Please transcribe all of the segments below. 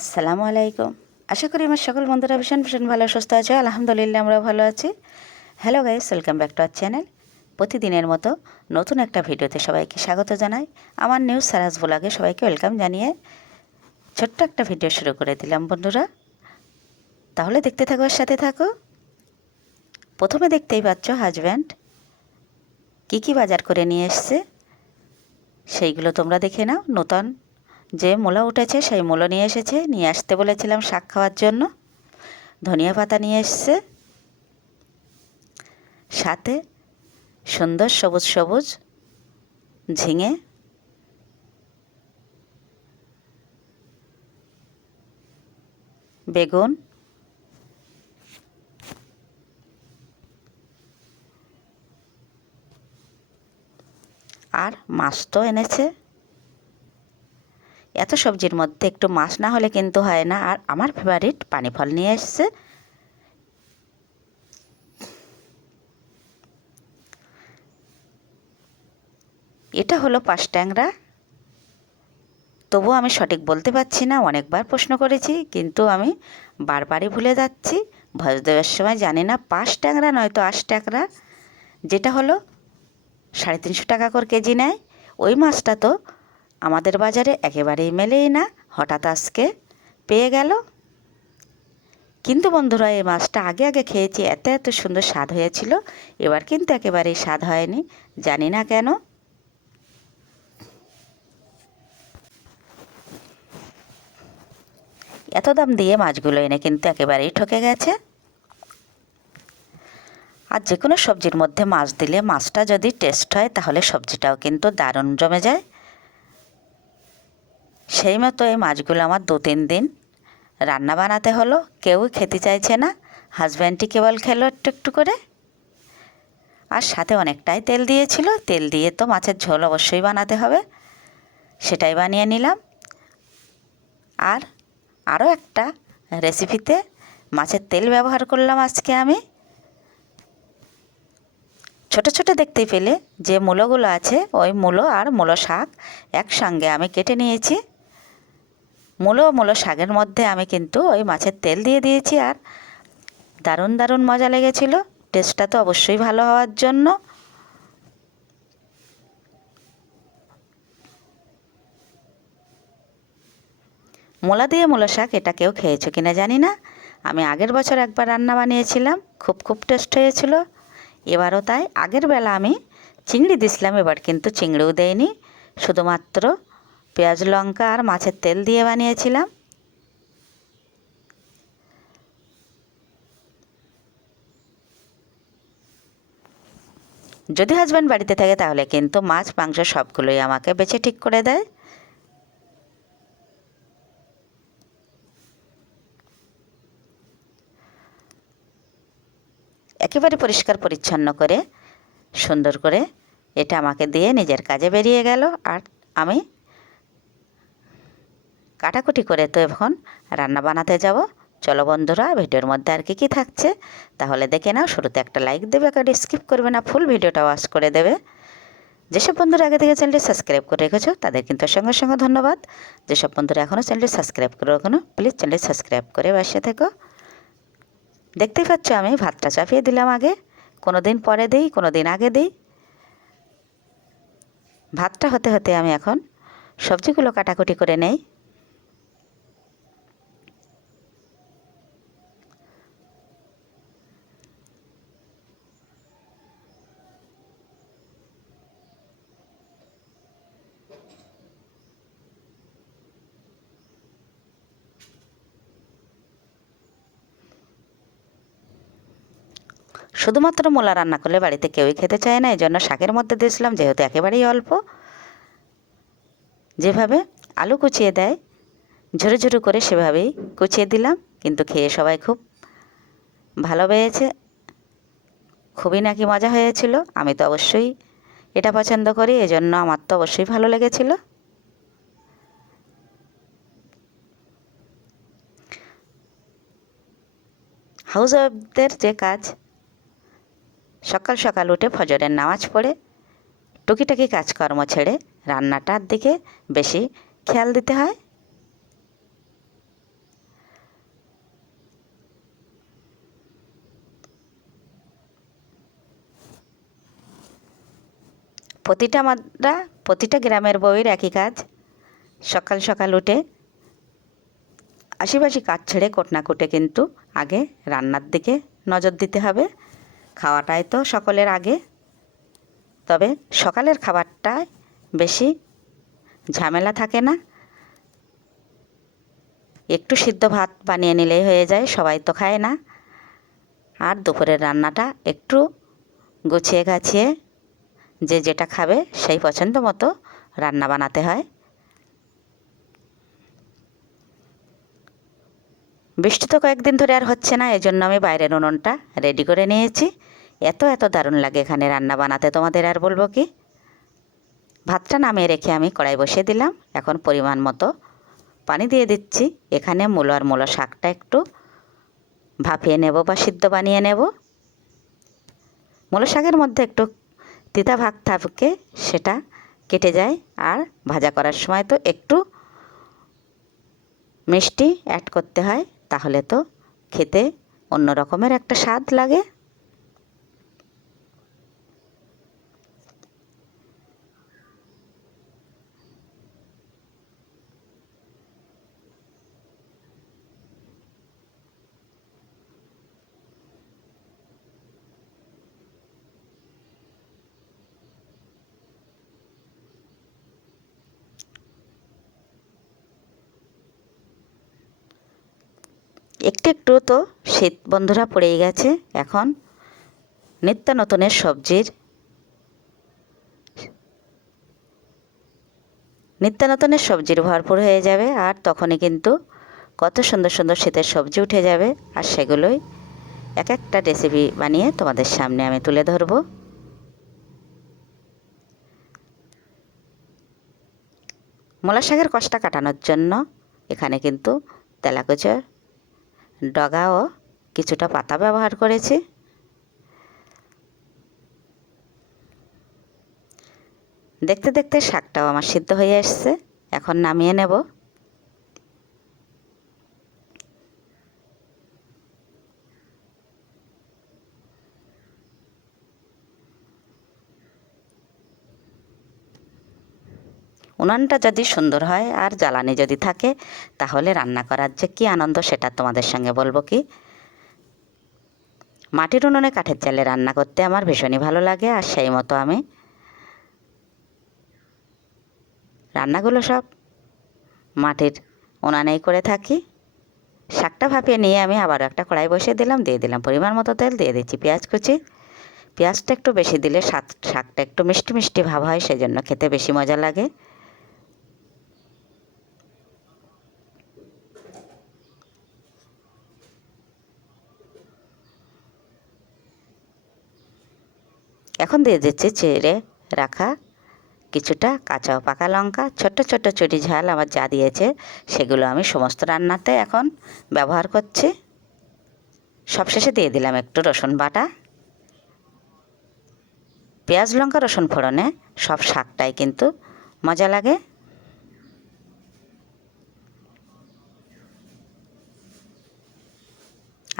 আসসালামু আলাইকুম। আশা করি আমার সকল বন্ধুরা ভীষণ ভীষণ ভালো, সুস্থ আছে। আলহামদুলিল্লাহ আমরা ভালো আছি। Hello guys welcome back to our channel প্রতিদিনের মতো নতুন একটা ভিডিওতে সবাইকে স্বাগত জানাই। আমার নিউজ সারাজ ব্লগে সবাইকে ওয়েলকাম জানিয়ে ছোট্ট একটা ভিডিও শুরু করে দিলাম বন্ধুরা। তাহলে দেখতে থাকো, আর সাথে থাকো। প্রথমে দেখতেই পাচ্ছ হাজব্যান্ড কী কী বাজার করে নিয়ে এসছে। সেইগুলো তোমরা দেখে নাও। নতুন যে মূলো উঠেছে সেই মূলো নিয়ে এসেছে, নিয়ে আসতে বলেছিলাম শাক খাওয়ার জন্য। ধনিয়া পাতা নিয়ে এসছে। সাথে সুন্দর সবুজ সবুজ ঝিঙে। বেগুন। আর মাছ তো এনেছে। এত সবজির মধ্যে একটু মাছ না হলে কিন্তু হয় না। আর আমার ফেভারিট পানি ফল নিয়ে এসছে। এটা হলো পাঁচ ট্যাংরা। তবুও আমি সঠিক বলতে পারছি না, অনেকবার প্রশ্ন করেছি, কিন্তু আমি বারবারই ভুলে যাচ্ছি। ভয় দেওয়ার সময় জানি না, পাঁচ ট্যাংরা নয়তো আশ ট্যাংরা। যেটা হলো সাড়ে তিনশো টাকা করে কেজি নেয়। ওই মাছটা তো আমাদের বাজারে একেবারেই মেলেই না, হঠাৎ আজকে পেয়ে গেল। কিন্তু বন্ধুরা, এই মাছটা আগে আগে খেয়েছি, এত এত সুন্দর স্বাদ হয়েছিল, এবার কিন্তু একেবারেই স্বাদ হয়নি, জানি না কেন। এত দাম দিয়ে মাছগুলো এনে কিন্তু একেবারেই ঠকে গেছে। আর যে কোনো সবজির মধ্যে মাছ দিলে মাছটা যদি টেস্ট হয়, তাহলে সবজিটাও কিন্তু দারুণ জমে যায়। সেই মতো এই মাছগুলো আমার দু তিন দিন রান্না বানাতে হলো। কেউ খেতে চাইছে না। হাজব্যান্ডটি কেবল খেলো একটু একটু করে। আর সাথে অনেকটাই তেল দিয়েছিল। তেল দিয়ে তো মাছের ঝোল অবশ্যই বানাতে হবে। সেটাই বানিয়ে নিলাম। আর আরও একটা রেসিপিতে মাছের তেল ব্যবহার করলাম আজকে আমি। ছোট ছোট দেখতে পেলে যে মূলোগুলো আছে, ওই মূলো আর মূলো শাক একসঙ্গে আমি কেটে নিয়েছি। মূলো মূলো শাকের মধ্যে আমি কিন্তু ওই মাছের তেল দিয়ে দিয়েছি আর দারুণ দারুণ মজা লেগেছিল। টেস্টটা তো অবশ্যই ভালো হওয়ার জন্য। মূলা দিয়ে মূলো শাক, এটা কেউ খেয়েছো কিনা জানি না। আমি আগের বছর একবার রান্না বানিয়েছিলাম, খুব খুব টেস্ট হয়েছিল। এবারও তাই, আগের বেলা আমি চিংড়ি দিছিলাম, এবার কিন্তু চিংড়িও দেয়নি শুধুমাত্র পেঁয়াজ লঙ্কা আর মাছের তেল দিয়ে বানিয়েছিলাম। যদি হাজব্যান্ড বাড়িতে থাকে তাহলে কিন্তু মাছ, মাংস সবগুলোই আমাকে বেছে ঠিক করে দেয়। একেবারে পরিষ্কার, পরিচ্ছন্ন করে, সুন্দর করে এটা আমাকে দিয়ে নিজের কাজে বেরিয়ে গেল। আর আমি কাটাকুটি করে তো এখন রান্না বানাতে যাব। চলো বন্ধুরা, ভিডিওর মধ্যে আর কি কী থাকছে তাহলে দেখে নাও। শুরুতে একটা লাইক দেবে, একটা স্কিপ করবে না ফুল ভিডিওটা ওয়াশ করে দেবে। যেসব বন্ধুরা আগে থেকে চ্যানেলটি সাবস্ক্রাইব করে রেখেছো, তাদের কিন্তু সঙ্গে সঙ্গে ধন্যবাদ। যেসব বন্ধুরা এখনও চ্যানেলটি সাবস্ক্রাইব করে এখনও প্লিজ চ্যানেলটি সাবস্ক্রাইব করে বাসে থেকো। দেখতেই পাচ্ছ আমি ভাতটা চাপিয়ে দিলাম আগে। কোনো দিন পরে দিই কোনো দিন আগে দিই। ভাতটা হতে হতে আমি এখন সবজিগুলো কাটাকুটি করে নেই। শুধুমাত্র মূলা রান্না করলে বাড়িতে কেউই খেতে চায় না এই জন্য শাকের মধ্যে দিয়েছিলাম, যেহেতু একেবারেই অল্প। যেভাবে আলু কুচিয়ে দেয়, ঝুরো ঝুরো করে সেভাবেই কুচিয়ে দিলাম, কিন্তু খেয়ে সবাই খুব ভালো পেয়েছে। খুবই নাকি মজা হয়েছিল, আমি তো অবশ্যই এটা পছন্দ করি, এজন্য আমার তো অবশ্যই ভালো লেগেছিল। হাউস ওয়াইফদের যে কাজ সকাল সকাল উঠে ফজরের নামাজ পড়ে, টুকিটাকি কাজকর্ম ছেড়ে রান্নাটার দিকে বেশি খেয়াল দিতে হয়। প্রতিটা মাদ্রা প্রতিটা গ্রামের বউয়ের একই কাজ। সকাল সকাল উঠে আশেপাশে কাজ ছেড়ে কোটনা কোটে কিন্তু আগে রান্নার দিকে নজর দিতে হবে। খাওয়াটাই তো সকলের আগে। তবে সকালের খাবারটায় বেশি ঝামেলা থাকে না। একটু সিদ্ধ ভাত বানিয়ে নিলেই হয়ে যায়, সবাই তো খায় না। আর দুপুরের রান্নাটা একটু গুছিয়ে গাছিয়ে যে যেটা খাবে সেই পছন্দ মতো রান্না বানাতে হয়। বৃষ্টি তো কয়েকদিন ধরে আর হচ্ছে না এই জন্য আমি বাইরের উনুনটা রেডি করে নিয়েছি। এত এত দারুণ লাগে এখানে রান্না বানাতে। তোমাদের আর বলব কি? ভাতটা নামিয়ে রেখে আমি কড়াই বসিয়ে দিলাম। এখন পরিমাণ মতো পানি দিয়ে দিচ্ছি। এখানে মূলো আর মূলো শাকটা একটু ভাপিয়ে নেব বা সিদ্ধ বানিয়ে নেব। মূলো শাকের মধ্যে একটু তিতা ভাগ থাকে সেটা কেটে যায়। আর ভাজা করার সময় তো একটু মিষ্টি অ্যাড করতে হয়, তাহলে তো খেতে অন্য রকমের একটা স্বাদ লাগে। একটু একটু তো শীত বন্ধুরা পড়েই গেছে। এখন নিত্য নতুনের সবজির নিত্য নতুনের সবজির ভরপুর হয়ে যাবে আর তখনই কিন্তু কত সুন্দর সুন্দর শীতের সবজি উঠে যাবে আর সেগুলোই এক একটা রেসিপি বানিয়ে তোমাদের সামনে আমি তুলে ধরবো। মূলা শাকের কষটা কাটানোর জন্য এখানে কিন্তু তেলাকুচা ডগা ও কিছুটা পাতা ব্যবহার করেছি। দেখতে দেখতে শাকটাও আমার সিদ্ধ হয়ে এসছে। এখন নামিয়ে নেব। উনানটা যদি সুন্দর হয় আর জ্বালানি যদি থাকে, তাহলে রান্না করার যে কী আনন্দ সেটা তোমাদের সঙ্গে বলব কি? মাটির উনুনে কাঠের চালে রান্না করতে আমার ভীষণই ভালো লাগে, আর সেই মতো আমি রান্নাগুলো সব মাটির উনানেই করে থাকি। শাকটা ভাপিয়ে নিয়ে আমি আবারও একটা কড়াই বসিয়ে দিলাম, দিয়ে দিলাম পরিমাণ মতো তেল, দিয়ে দিচ্ছি পেঁয়াজ কুচি। পেঁয়াজটা একটু বেশি দিলে শাক শাকটা একটু মিষ্টি মিষ্টি ভাব হয়, সেজন্য খেতে বেশি মজা লাগে। এখন দিয়ে দিচ্ছি চেড়ে রাখা কিছুটা কাঁচা পাকা লঙ্কা, ছোট্ট ছোট্ট চুটি ঝাল আমার যা দিয়েছে সেগুলো আমি সমস্ত রান্নাতে এখন ব্যবহার করছি। সবশেষে দিয়ে দিলাম একটু রসুন বাটা। পেঁয়াজ লঙ্কা, রসুন ফোড়নে সব শাকটাই কিন্তু মজা লাগে।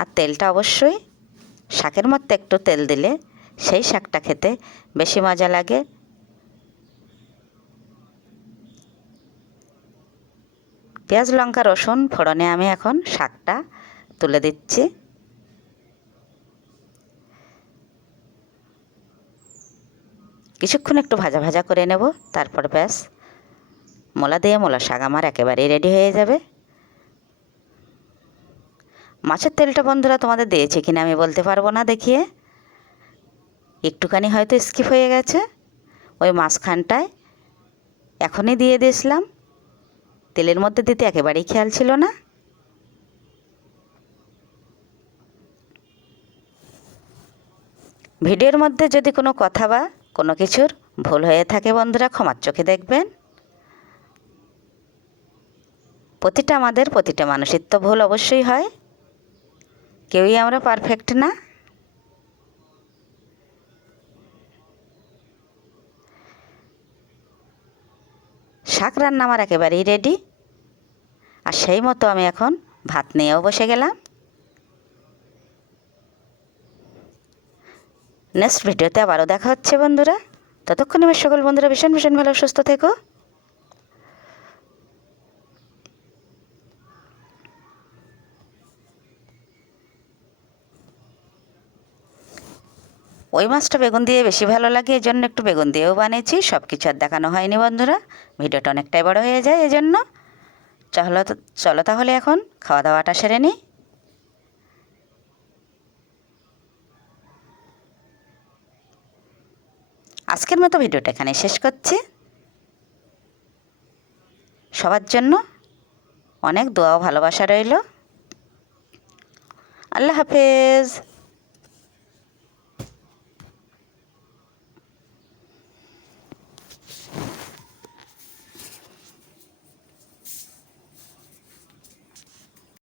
আর তেলটা অবশ্যই শাকের মধ্যে একটু তেল দিলে সেই শাকটা খেতে বেশি মজা লাগে। পেঁয়াজ, লঙ্কা, রসুন ফোড়নে আমি এখন শাকটা তুলে দিচ্ছি। কিছুক্ষণ একটু ভাজা ভাজা করে নেব, তারপর ব্যাস। মোলা দিয়ে মোলা শাক আমার একেবারেই রেডি হয়ে যাবে। মাছের তেলটা বন্ধুরা তোমাদের দিয়েছি কিনা আমি বলতে পারব না দেখিয়ে। একটুখানি হয়তো স্কিপ হয়ে গেছে। ওই মাঝখানটায় এখনই দিয়ে দিয়েছিলাম। তেলের মধ্যে দিতে একেবারেই খেয়াল ছিল না। ভিডিওর মধ্যে যদি কোনো কথা বা কোনো কিছুর ভুল হয়ে থাকে বন্ধুরা, ক্ষমার চোখে দেখবেন। প্রতিটা আমাদের, প্রতিটা মানুষের তো ভুল অবশ্যই হয়। কেউই আমরা পারফেক্ট না। শাক রান্না আমার একেবারেই রেডি আর সেই মতো আমি এখন ভাত নিয়েও বসে গেলাম। নেক্সট ভিডিওতে আবারও দেখা হচ্ছে বন্ধুরা। ততক্ষণ আমার সকল বন্ধুরা ভীষণ ভীষণ ভালো, সুস্থ থেকো। ওই মাছটা বেগুন দিয়ে বেশি ভালো লাগে এই জন্য একটু বেগুন দিয়েও বানিয়েছি সব কিছু আর দেখানো হয়নি বন্ধুরা। ভিডিওটা অনেকটাই বড় হয়ে যায় এই জন্য চলো চলো তাহলে এখন খাওয়া দাওয়াটা সেরে নিই আজকের মতো ভিডিওটা এখানে শেষ করছি। সবার জন্য অনেক দোয়া ভালোবাসা রইল। আল্লাহ হাফেজ।